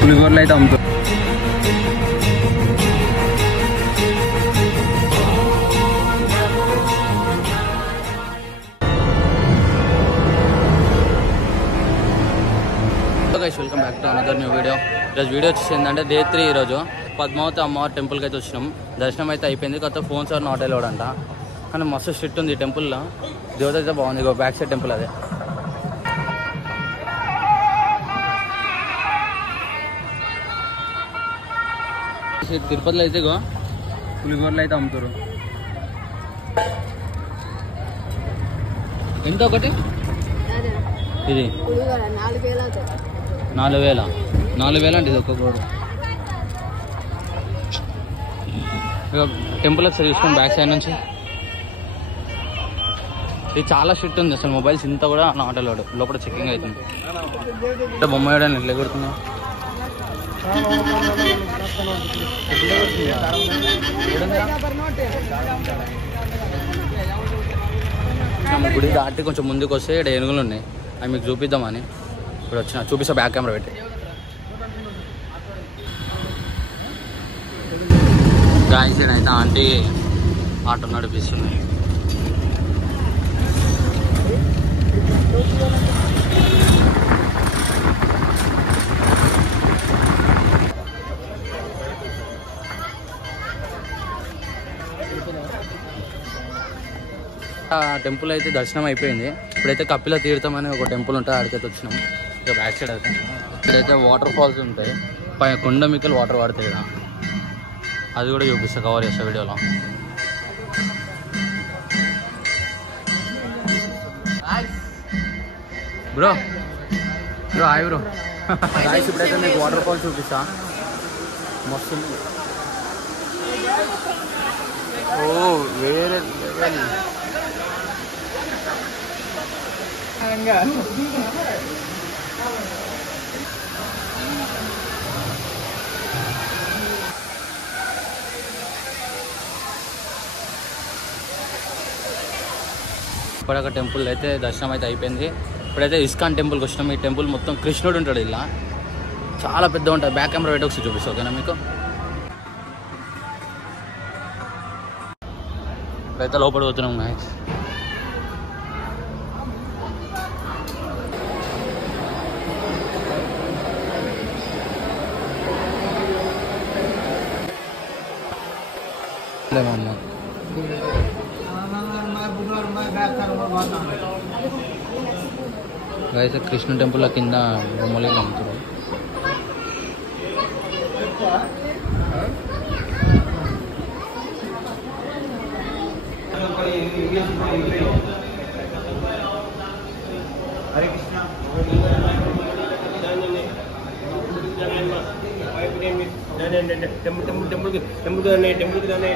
పులిగోరలు అయితే అమ్ముతారు. Welcome back to another new video. ఈరోజు వీడియో వచ్చేసి ఏంటంటే Day 3 ఈరోజు పద్మావతి అమ్మవారి టెంపుల్కి అయితే వచ్చినాం. దర్శనం అయితే అయిపోయింది. కొత్త ఫోన్స్ ఆర్ నాట్ అలౌడ్ అంట. కానీ మస్తు స్ట్రిక్ట్ ఉంది టెంపుల్లో. దేవత అయితే బాగుంది. ఇగో బ్యాక్ సైడ్ టెంపుల్ అదే. తిరుపతిలో అయితే ఇగో పులిగోరలు అయితే అమ్ముతారు. ఎంత ఒకటి? ఇది 4,000 అంటే ఇది ఒక్క గోడ. ఇక టెంపుల్ ఒకసారి చూసుకోండి బ్యాక్ సైడ్ నుంచి. ఇది చాలా స్ట్రిక్ట్ ఉంది అసలు. మొబైల్స్ ఇంత కూడా నాట్ అలౌడ్. లోపల చెకింగ్ అవుతుంది. అంటే బొమ్మ వేయడానికి ఎట్లా కొడుతున్నా గుడి దాటి కొంచెం ముందుకు వస్తే ఇక్కడ ఏనుగులు ఉన్నాయి. అవి మీకు చూపిద్దామని ఇప్పుడు వచ్చిన. చూపిస్తా బ్యాక్ కెమెరా పెట్టి. గాయస్ అయితే ఆంటీ ఆటో నడిపిస్తున్నాయి. టెంపుల్ అయితే దర్శనం అయిపోయింది. ఇప్పుడైతే కపిల తీర్థం అని ఒక టెంపుల్ ఉంటుంది. అక్కడికైతే వచ్చినాం. ఇక బ్యాక్ సైడ్ అయితే ఇక్కడైతే వాటర్ ఫాల్స్ ఉంటాయి. పైన కొండ మిక్కలు వాటర్ పడతాయి కదా, అది కూడా చూపిస్తా, కవర్ చేస్తా వీడియోలో. Bro hi bro. ఇప్పుడైతే మీకు వాటర్ ఫాల్స్ చూపిస్తా. మస్తు వేరే లెవెల్. ఇప్పుడొక టెంపుల్ అయితే దర్శనం అయితే అయిపోయింది. ఇప్పుడైతే ఇస్కాన్ టెంపుల్కి వచ్చినాం. ఈ టెంపుల్ మొత్తం కృష్ణుడు ఉంటాడు. ఇలా చాలా పెద్ద ఉంటుంది. బ్యాక్ కెమెరా పెట్టి ఒకసారి చూపిస్తా, ఓకేనా మీకు? ఇప్పుడైతే లోపల పోతున్నాం మ్యాక్స్. అయితే కృష్ణ టెంపుల్ కింద బొమ్మలు అమ్ముతారు. హరే కృష్ణ. టెంపుల్కి దానే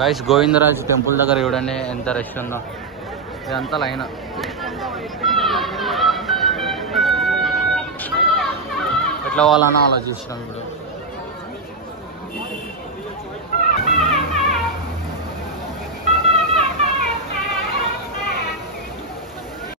గైస్ గోవిందరాజ్ టెంపుల్ దగ్గర చూడండి ఎంత రష్ ఉందో. ఇదంతా లైన్. ఎట్లా వాళ్ళని ఆలోచిస్తున్నాం ఇప్పుడు.